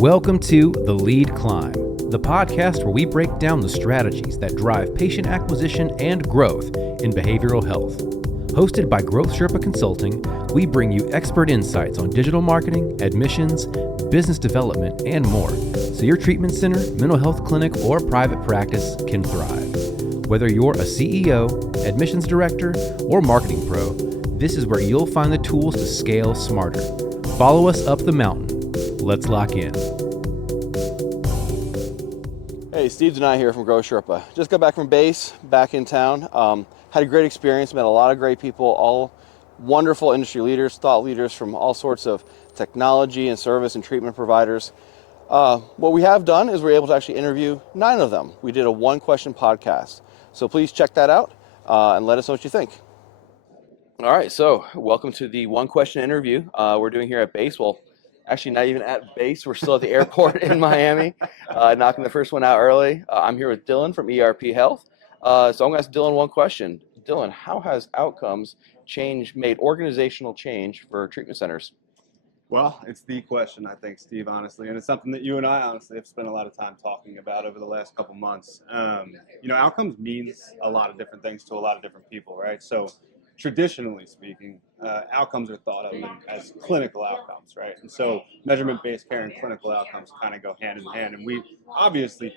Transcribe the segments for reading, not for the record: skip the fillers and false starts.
Welcome to The Lead Climb, the podcast where we break down the strategies that drive patient acquisition and growth in behavioral health. Hosted by Growth Sherpa Consulting, we bring you expert insights on digital marketing, admissions, business development, and more, so your treatment center, mental health clinic, or private practice can thrive. Whether you're a CEO, admissions director, or marketing pro, this is where you'll find the tools to scale smarter. Follow us up the mountain. Let's lock in. Hey, Steve Donai here from Growth Sherpa. Just got back from BHASE, back in town. Had a great experience, met a lot of great people, all wonderful industry leaders, thought leaders from all sorts of technology and service and treatment providers. What we have done is we're able to actually interview 9 of them. We did a one-question podcast. So please check that out and let us know what you think. All right, so welcome to the one-question interview we're doing here at BHASE. Well, actually not even at BHASE. We're still at the airport in Miami, knocking the first one out early. I'm here with Dylan from ERP Health. So I'm going to ask Dylan one question. Dylan, how has outcomes made organizational change for treatment centers? Well, it's the question, I think, Steve, honestly, and it's something that you and I honestly have spent a lot of time talking about over the last couple months. Outcomes means a lot of different things to a lot of different people, right? So traditionally speaking, outcomes are thought of as clinical outcomes, right? And so measurement-based care and clinical outcomes kind of go hand in hand, and we obviously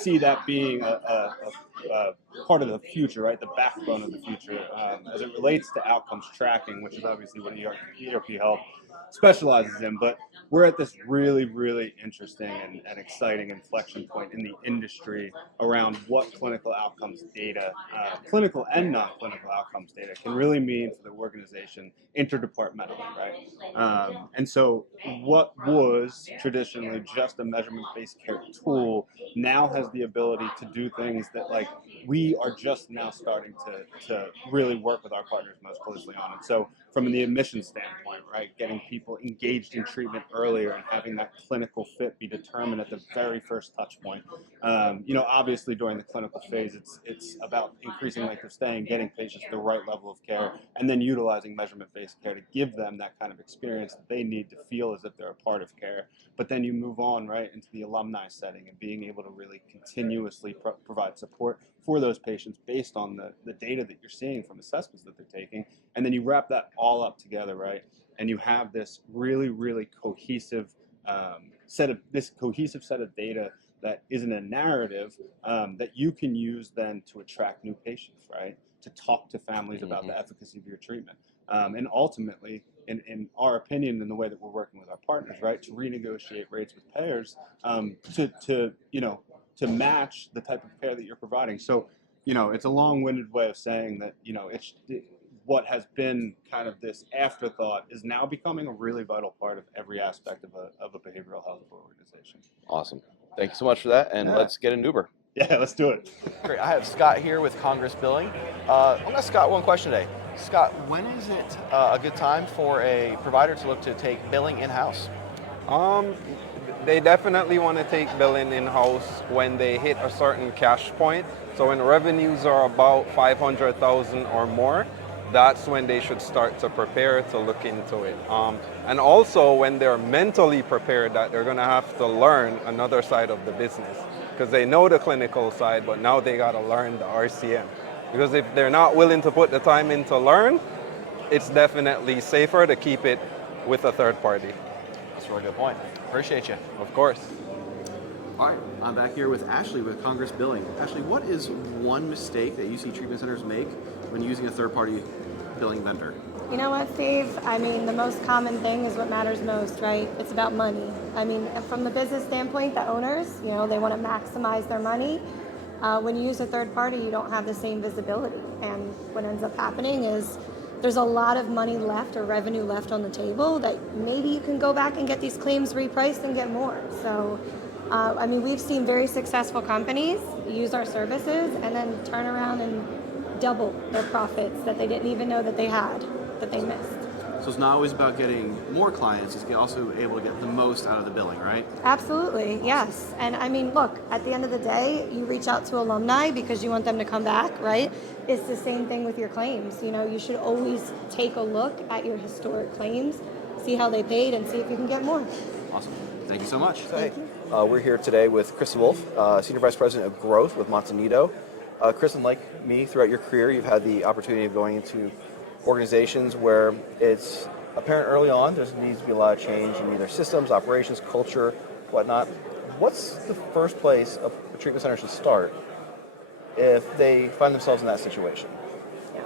see that being a part of the future, right? The backbone of the future as it relates to outcomes tracking, which is obviously what ERP Health specializes in. But we're at this really, really interesting and exciting inflection point in the industry around what clinical outcomes data, clinical and non-clinical outcomes data can really mean for the organization interdepartmentally, right? And so what was traditionally just a measurement-based care tool now has the ability to do things that we are just now starting to really work with our partners most closely on. And so from the admission standpoint, right, getting people engaged in treatment earlier and having that clinical fit be determined at the very first touch point. Obviously during the clinical phase, it's about increasing length of stay and getting patients the right level of care, and then utilizing measurement-based care to give them that kind of experience that they need to feel as if they're a part of care. But then you move on, right, into the alumni setting and being able to really continuously provide support for those patients based on the data that you're seeing from assessments that they're taking. And then you wrap that all up together, right? And you have this really, really cohesive set of data that isn't a narrative that you can use then to attract new patients, right? To talk to families about the efficacy of your treatment. And ultimately, in our opinion, in the way that we're working with our partners, right, to renegotiate rates with payers to match the type of care that you're providing. So, it's a long-winded way of saying that, what has been kind of this afterthought is now becoming a really vital part of every aspect of a behavioral health organization. Awesome. Thank you so much for that, and let's get an Uber. Yeah, let's do it. Great. I have Scott here with Congress Billing. I'm going to ask Scott one question today. Scott, when is it a good time for a provider to look to take billing in-house? They definitely want to take billing in-house when they hit a certain cash point. So when revenues are about $500,000 or more, that's when they should start to prepare to look into it. And also when they're mentally prepared that they're going to have to learn another side of the business, because they know the clinical side, but now they got to learn the RCM. Because if they're not willing to put the time in to learn, it's definitely safer to keep it with a third party. That's a really good point. Appreciate you. Of course. All right, I'm back here with Ashley with Congress Billing. Ashley, what is one mistake that you see treatment centers make when using a third-party billing vendor? You know what, Steve? The most common thing is what matters most, right? It's about money. From the business standpoint, the owners, they want to maximize their money. When you use a third party, you don't have the same visibility. And what ends up happening is there's a lot of money left or revenue left on the table that maybe you can go back and get these claims repriced and get more. So, we've seen very successful companies use our services and then turn around and double their profits that they didn't even know that they had, that they missed. So it's not always about getting more clients, it's also able to get the most out of the billing, right? Absolutely, yes. And look, at the end of the day, you reach out to alumni because you want them to come back, right? It's the same thing with your claims. You should always take a look at your historic claims, see how they paid, and see if you can get more. Awesome. Thank you so much. So, Thank we're here today with Kristen Wolf, Senior Vice President of Growth with Montanito. Kristen, like me, throughout your career, you've had the opportunity of going into organizations where it's apparent early on there needs to be a lot of change in either systems, operations, culture, whatnot. What's the first place a treatment center should start if they find themselves in that situation? Yeah.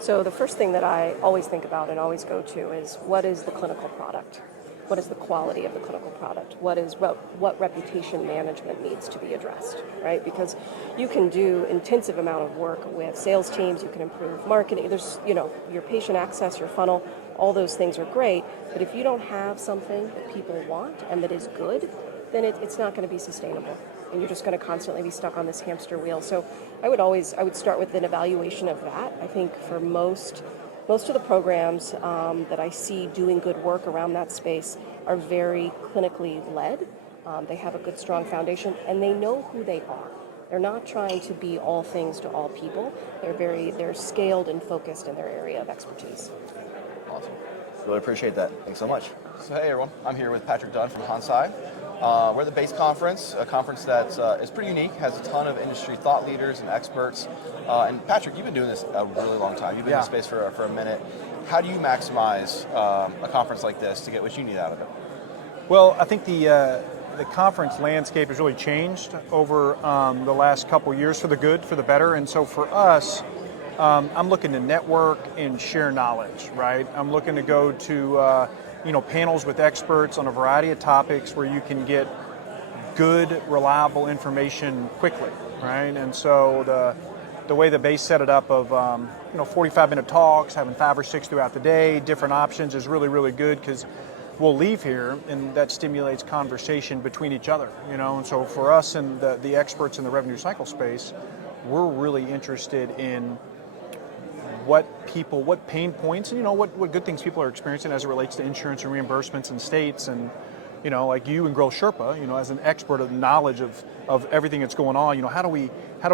So the first thing that I always think about and always go to is, what is the clinical product? What is the quality of the clinical product? What reputation management needs to be addressed, right? Because you can do intensive amount of work with sales teams, you can improve marketing, there's, your patient access, your funnel, all those things are great, but if you don't have something that people want and that is good, then it's not going to be sustainable. And you're just going to constantly be stuck on this hamster wheel. So I would start with an evaluation of that. I think for most of the programs that I see doing good work around that space are very clinically led. They have a good, strong foundation, and they know who they are. They're not trying to be all things to all people. They're scaled and focused in their area of expertise. Awesome. Really appreciate that. Thanks so much. So hey everyone, I'm here with Patrick Dunn from Hansai. We're at the BHASE conference, a conference that is pretty unique, has a ton of industry thought leaders and experts. And Patrick, you've been doing this a really long time. You've been in the space for a minute. How do you maximize a conference like this to get what you need out of it? Well, I think the conference landscape has really changed over the last couple years for the good, for the better. And so for us, I'm looking to network and share knowledge, right? I'm looking to go to panels with experts on a variety of topics where you can get good, reliable information quickly, right? And so the way the BHASE set it up of 45-minute talks, having 5 or 6 throughout the day, different options is really, really good, because we'll leave here and that stimulates conversation between each other, And so for us and the experts in the revenue cycle space, we're really interested in what pain points and what good things people are experiencing as it relates to insurance and reimbursements in states, and like you and Growth Sherpa, as an expert of knowledge of everything that's going on, how do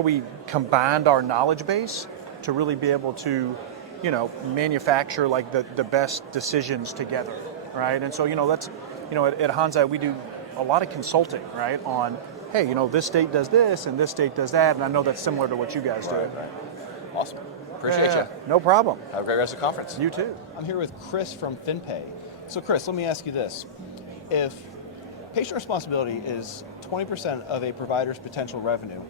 we combine our knowledge base to really be able to manufacture like the best decisions together, right? And so that's at Hansai we do a lot of consulting, right, on hey, this state does this and this state does that, and I know that's similar to what you guys do. Right. Awesome. Appreciate you. No problem. Have a great rest of the conference. You too. I'm here with Chris from FinPay. So Chris, let me ask you this. If patient responsibility is 20% of a provider's potential revenue,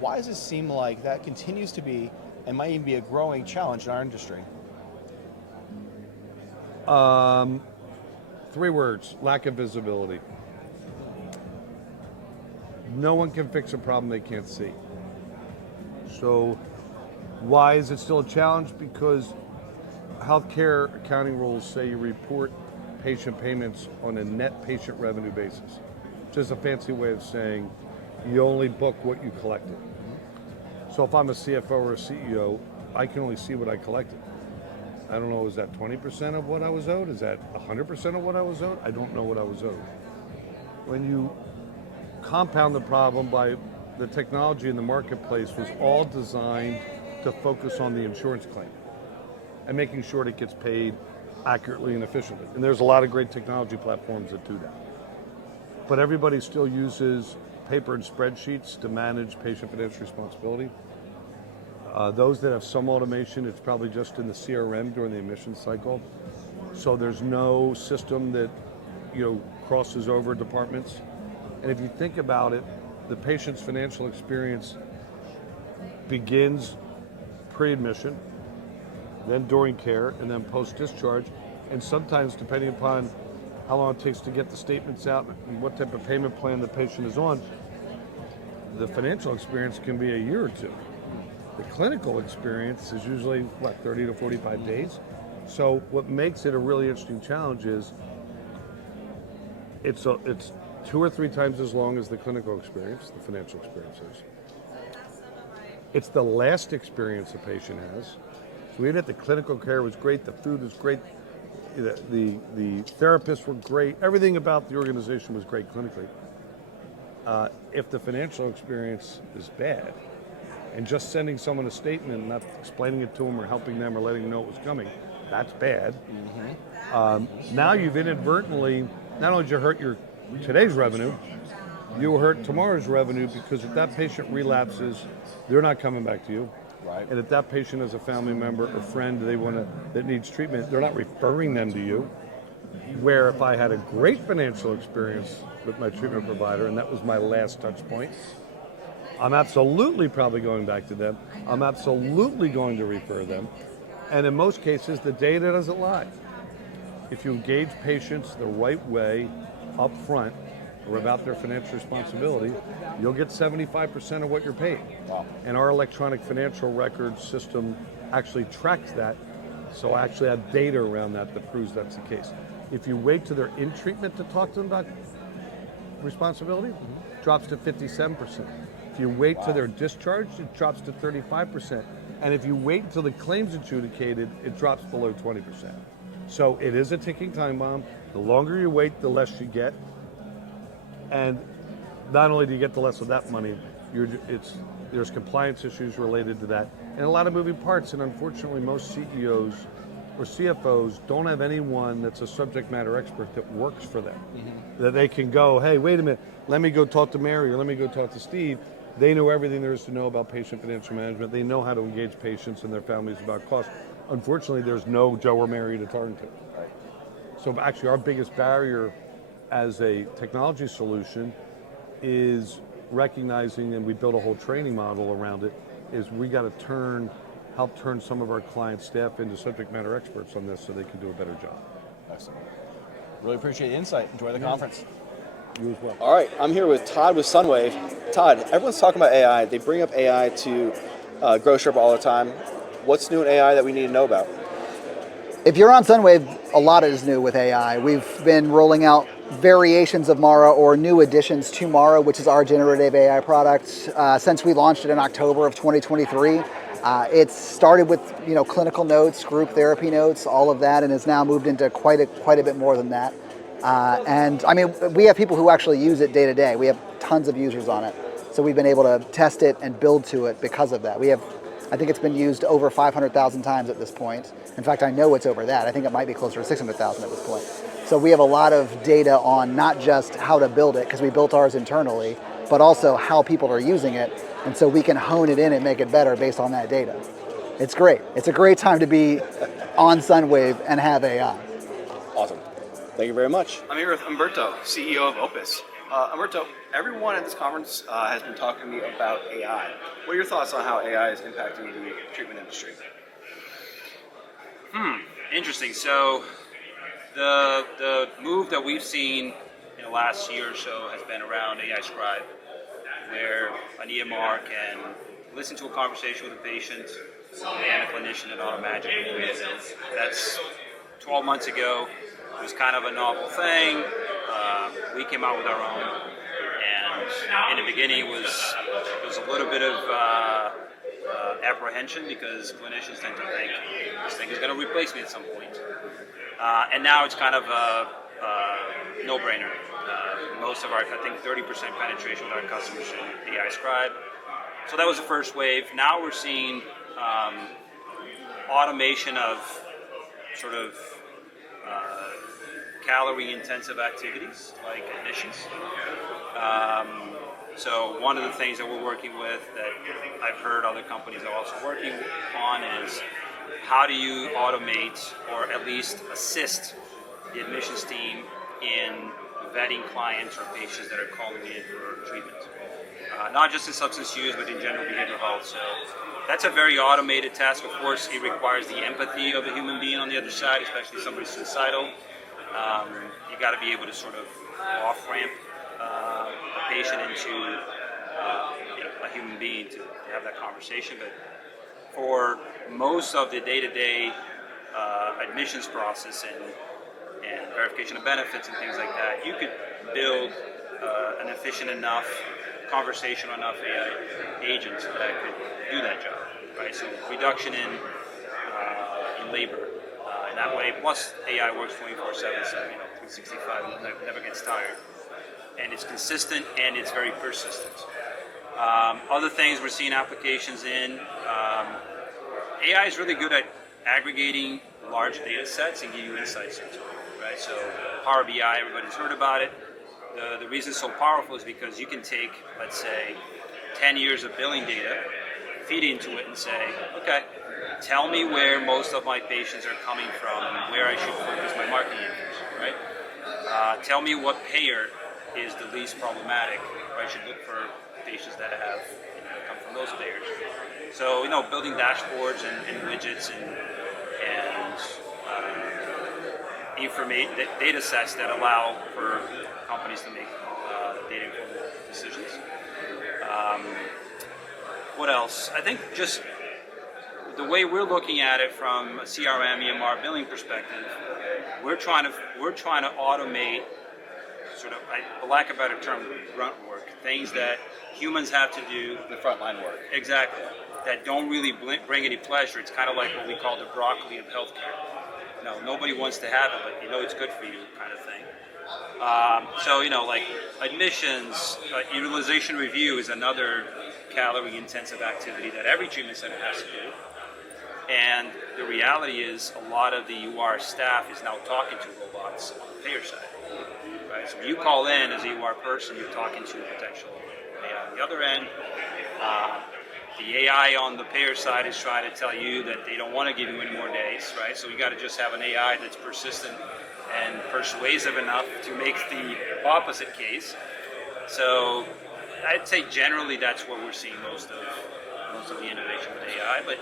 why does it seem like that continues to be and might even be a growing challenge in our industry? 3 words: lack of visibility. No one can fix a problem they can't see. So why is it still a challenge? Because healthcare accounting rules say you report patient payments on a net patient revenue basis. Just a fancy way of saying you only book what you collected. So if I'm a CFO or a CEO, I can only see what I collected. I don't know, is that 20% of what I was owed? Is that 100% of what I was owed? I don't know what I was owed. When you compound the problem by the technology in the marketplace was all designed to focus on the insurance claim and making sure it gets paid accurately and efficiently. And there's a lot of great technology platforms that do that. But everybody still uses paper and spreadsheets to manage patient financial responsibility. Those that have some automation, it's probably just in the CRM during the admission cycle. So there's no system that crosses over departments. And if you think about it, the patient's financial experience begins pre-admission, then during care, and then post-discharge. And sometimes, depending upon how long it takes to get the statements out and what type of payment plan the patient is on, the financial experience can be a year or 2. The clinical experience is usually, 30 to 45 days. So what makes it a really interesting challenge is it's 2 or 3 times as long as the clinical experience, the financial experience is. It's the last experience a patient has. So even if the clinical care was great, the food was great, the therapists were great, everything about the organization was great clinically. If the financial experience is bad, and just sending someone a statement and not explaining it to them or helping them or letting them know it was coming, that's bad. Mm-hmm. Now you've inadvertently, not only did you hurt your today's revenue, you hurt tomorrow's revenue, because if that patient relapses, they're not coming back to you. Right. And if that patient has a family member or friend that needs treatment, they're not referring them to you. Where if I had a great financial experience with my treatment provider, and that was my last touch point, I'm absolutely probably going back to them. I'm absolutely going to refer them. And in most cases, the data doesn't lie. If you engage patients the right way up front, or about their financial responsibility, you'll get 75% of what you're paid. Wow. And our electronic financial record system actually tracks that. So I actually have data around that proves that's the case. If you wait till they're in treatment to talk to them about responsibility, drops to 57%. If you wait till they're discharged, it drops to 35%. And if you wait until the claim's adjudicated, it drops below 20%. So it is a ticking time bomb. The longer you wait, the less you get. And not only do you get the less of that money, there's compliance issues related to that, and a lot of moving parts. And unfortunately, most CEOs or CFOs don't have anyone that's a subject matter expert that works for them. That they can go, hey, wait a minute, let me go talk to Mary, or let me go talk to Steve. They know everything there is to know about patient financial management. They know how to engage patients and their families about cost. Unfortunately, there's no Joe or Mary to turn to. Right. So actually, our biggest barrier as a technology solution is recognizing, and we built a whole training model around it, is we got to help turn some of our client staff into subject matter experts on this so they can do a better job. Excellent. Really appreciate the insight. Enjoy the conference. You as well. All right, I'm here with Todd with Sunwave. Todd, everyone's talking about AI. They bring up AI to Growth Sherpa all the time. What's new in AI that we need to know about? If you're on Sunwave, a lot is new with AI. We've been rolling out variations of Mara, or new additions to Mara, which is our generative AI product, since we launched it in October of 2023. It started with clinical notes, group therapy notes, all of that, and has now moved into quite a bit more than that. And I mean, we have people who actually use it day to day. We have tons of users on it, so we've been able to test it and build to it because of that. I think it's been used over 500,000 times at this point. In fact, I know it's over that. I think it might be closer to 600,000 at this point. So we have a lot of data on not just how to build it, because we built ours internally, but also how people are using it. And so we can hone it in and make it better based on that data. It's great. It's a great time to be on Sunwave and have AI. Awesome. Thank you very much. I'm here with Umberto, CEO of Opus. Umberto, everyone at this conference has been talking to me about AI. What are your thoughts on how AI is impacting the treatment industry? Interesting. So the move that we've seen in the last year or so has been around AI Scribe, where an EMR can listen to a conversation with a patient and a clinician and automatically do it. That's 12 months ago. It was kind of a novel thing. We came out with our own, and in the beginning it was a little bit of apprehension, because clinicians tend to think this thing is going to replace me at some point. And now it's kind of a no-brainer. Most of our, I think 30% penetration with our customers in AI Scribe. So that was the first wave. Now we're seeing automation of sort of calorie-intensive activities like admissions. So one of the things that we're working with, that I've heard other companies are also working on, is how do you automate, or at least assist the admissions team in vetting clients or patients that are calling in for treatment. Not just in substance use, but in general behavioral health. So that's a very automated task. Of course, it requires the empathy of a human being on the other side, especially somebody suicidal. You got to be able to sort of off-ramp a patient into a human being to have that conversation. But for most of the day-to-day admissions process and verification of benefits and things like that, you could build an efficient enough, conversational enough AI agent that could do that job, right? So reduction in labor in that way. Plus AI works 24/7, so 365, and never gets tired. And it's consistent and it's very persistent. Other things we're seeing applications in, AI is really good at aggregating large data sets and give you insights into it, right? So Power BI, everybody's heard about it. the reason it's so powerful is because you can take, let's say, 10 years of billing data, feed into it and say, okay, tell me where most of my patients are coming from and where I should focus my marketing efforts, right? Tell me what payer is the least problematic, where I should look for patients that have come from those payers. So, building dashboards and widgets and data sets that allow for companies to make data-informed decisions. What else? I think just the way we're looking at it from a CRM, EMR billing perspective, we're trying to automate, sort of, for lack of a better term, grunt work, things that humans have to do. The frontline work. Exactly. That don't really bring any pleasure. It's kind of like what we call the broccoli of healthcare. Nobody wants to have it, but it's good for you, kind of thing. So like admissions, utilization review is another calorie-intensive activity that every treatment center has to do. And the reality is a lot of the UR staff is now talking to robots on the payer side. Right? So when you call in as a UR person, you're talking to a potential AI on the other end. The AI on the payer side is trying to tell you that they don't want to give you any more days, right? So you got to just have an AI that's persistent and persuasive enough to make the opposite case. So I'd say generally that's where we're seeing most of the innovation with AI. But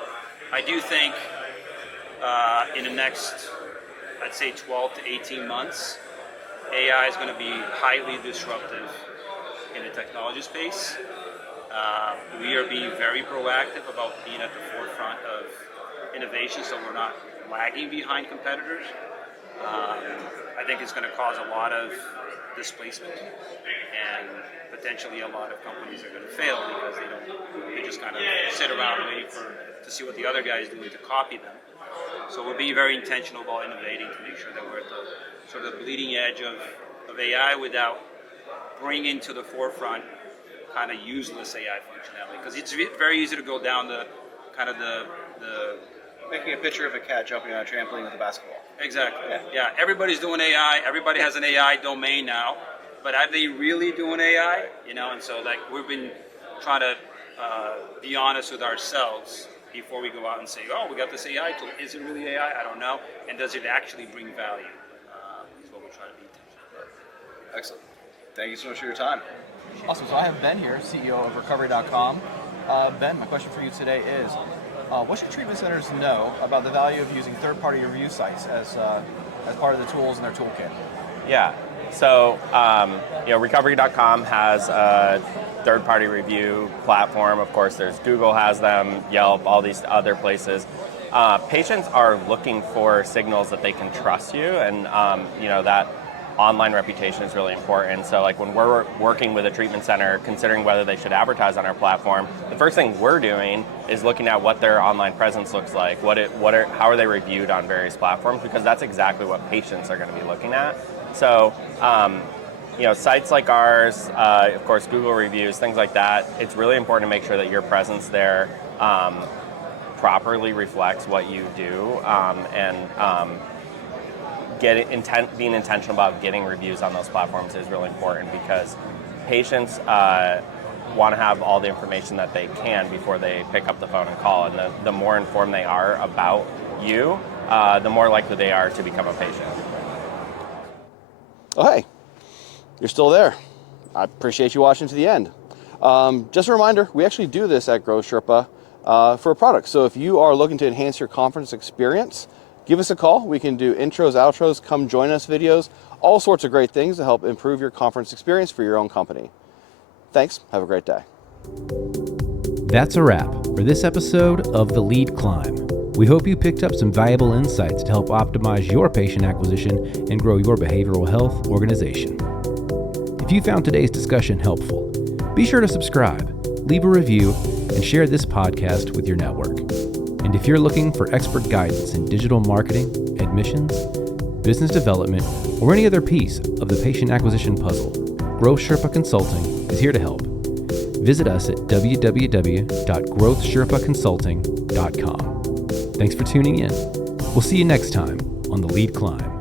I do think in the next, I'd say 12 to 18 months, AI is going to be highly disruptive in the technology space. We are being very proactive about being at the forefront of innovation, so we're not lagging behind competitors. I think it's going to cause a lot of displacement, and potentially a lot of companies are going to fail because they just kind of sit around waiting to see what the other guy is doing to copy them. So we're being very intentional about innovating to make sure that we're at the sort of bleeding edge of AI without bringing to the forefront kind of useless AI functionality, because it's very easy to go down the kind of the Making a picture of a cat jumping on a trampoline with a basketball. Exactly. Yeah. Everybody's doing AI. Everybody has an AI domain now, but are they really doing AI? And so we've been trying to be honest with ourselves before we go out and say, oh, we got this AI tool. Is it really AI? I don't know. And does it actually bring value? Is what we're trying to be intentional. Excellent. Thank you so much for your time. Awesome. So I have Ben here, CEO of Recovery.com. Ben, my question for you today is, what should treatment centers know about the value of using third-party review sites as part of the tools in their toolkit? Yeah. So, Recovery.com has a third-party review platform. Of course, there's Google has them, Yelp, all these other places. Patients are looking for signals that they can trust you, and that online reputation is really important. So when we're working with a treatment center, considering whether they should advertise on our platform, the first thing we're doing is looking at what their online presence looks like, how are they reviewed on various platforms, because that's exactly what patients are going to be looking at. So, sites like ours, of course, Google reviews, things like that, it's really important to make sure that your presence there properly reflects what you do, being intentional about getting reviews on those platforms is really important, because patients want to have all the information that they can before they pick up the phone and call. And the more informed they are about you, the more likely they are to become a patient. Oh, hey, you're still there. I appreciate you watching to the end. Just a reminder, we actually do this at Growth Sherpa for a product. So if you are looking to enhance your conference experience, give us a call. We can do intros, outros, come join us videos, all sorts of great things to help improve your conference experience for your own company. Thanks. Have a great day. That's a wrap for this episode of The Lead Climb. We hope you picked up some valuable insights to help optimize your patient acquisition and grow your behavioral health organization. If you found today's discussion helpful, be sure to subscribe, leave a review, and share this podcast with your network. And if you're looking for expert guidance in digital marketing, admissions, business development, or any other piece of the patient acquisition puzzle, Growth Sherpa Consulting is here to help. Visit us at www.growthsherpaconsulting.com. Thanks for tuning in. We'll see you next time on The Lead Climb.